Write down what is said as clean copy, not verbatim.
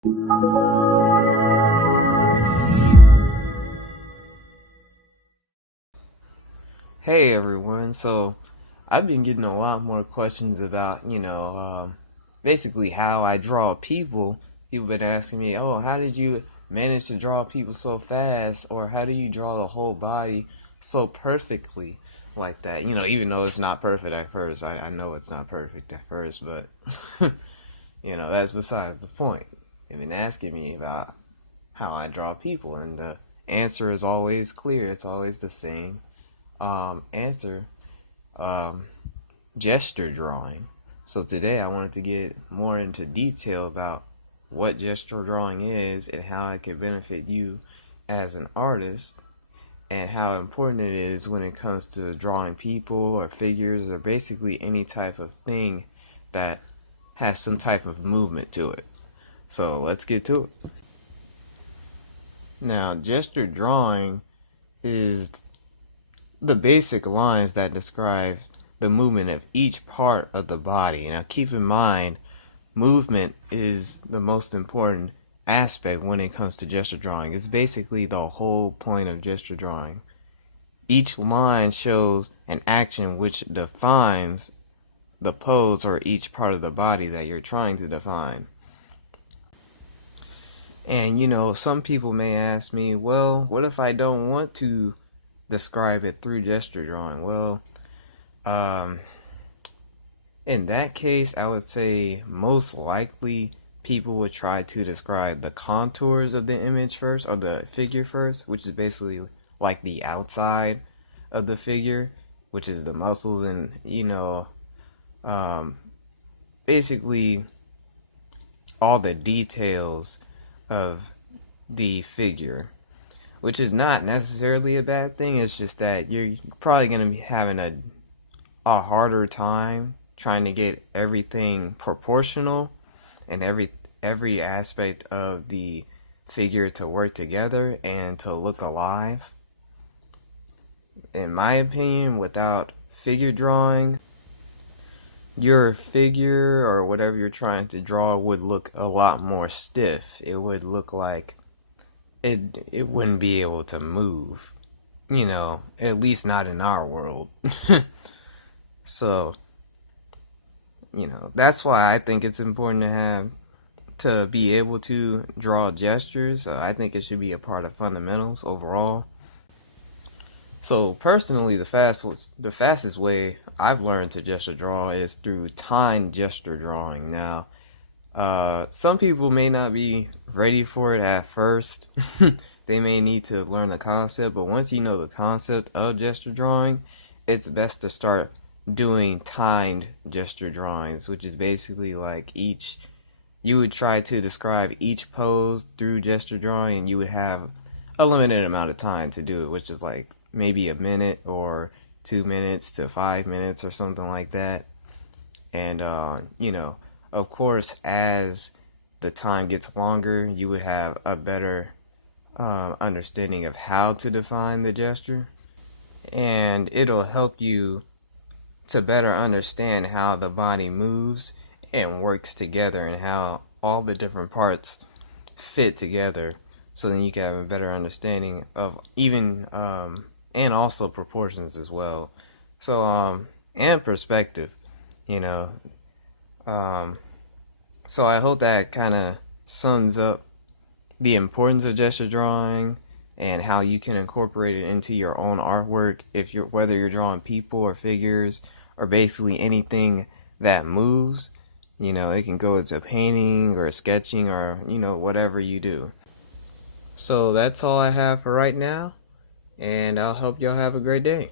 Hey everyone, so I've been getting a lot more questions about, basically how I draw people. People been asking me, oh, how did you manage to draw people so fast? Or how do you draw the whole body so perfectly like that? Even though it's not perfect at first, I know it's not perfect at first, but, that's besides the point. They've been asking me about how I draw people, and the answer is always clear, it's always the same answer, um, gesture drawing. So today I wanted to get more into detail about what gesture drawing is and how it can benefit you as an artist, and how important it is when it comes to drawing people or figures or basically any type of thing that has some type of movement to it. So let's get to it. Now, gesture drawing is the basic lines that describe the movement of each part of the body. Now, keep in mind, movement is the most important aspect when it comes to gesture drawing. It's basically the whole point of gesture drawing. Each line shows an action which defines the pose or each part of the body that you're trying to define. And some people may ask me, well, what if I don't want to describe it through gesture drawing? Well, um, in that case, I would say most likely people would try to describe the contours of the image first, or the figure first, which is basically like the outside of the figure, which is the muscles and, um, basically all the details of the figure, which is not necessarily a bad thing. It's just that you're probably going to be having a harder time trying to get everything proportional and every aspect of the figure to work together and to look alive. In my opinion, without figure drawing, your figure or whatever you're trying to draw would look a lot more stiff. It would look like it wouldn't be able to move. At least not in our world. So, that's why I think it's important to be able to draw gestures. I think it should be a part of fundamentals overall. So personally, the fastest way I've learned to gesture draw is through timed gesture drawing. Now, some people may not be ready for it at first. They may need to learn the concept, but once you know the concept of gesture drawing, it's best to start doing timed gesture drawings, which is basically like you would try to describe each pose through gesture drawing, and you would have a limited amount of time to do it, which is like maybe a minute or 2 minutes to 5 minutes or something like that. And, of course, as the time gets longer, you would have a better understanding of how to define the gesture. And it'll help you to better understand how the body moves and works together and how all the different parts fit together, so then you can have a better understanding of even and also proportions as well. So and perspective, you know. Um so I hope that kind of sums up the importance of gesture drawing and how you can incorporate it into your own artwork, if you're whether you're drawing people or figures or basically anything that moves. It can go into painting or sketching or whatever you do. So that's all I have for right now, and I'll hope y'all have a great day.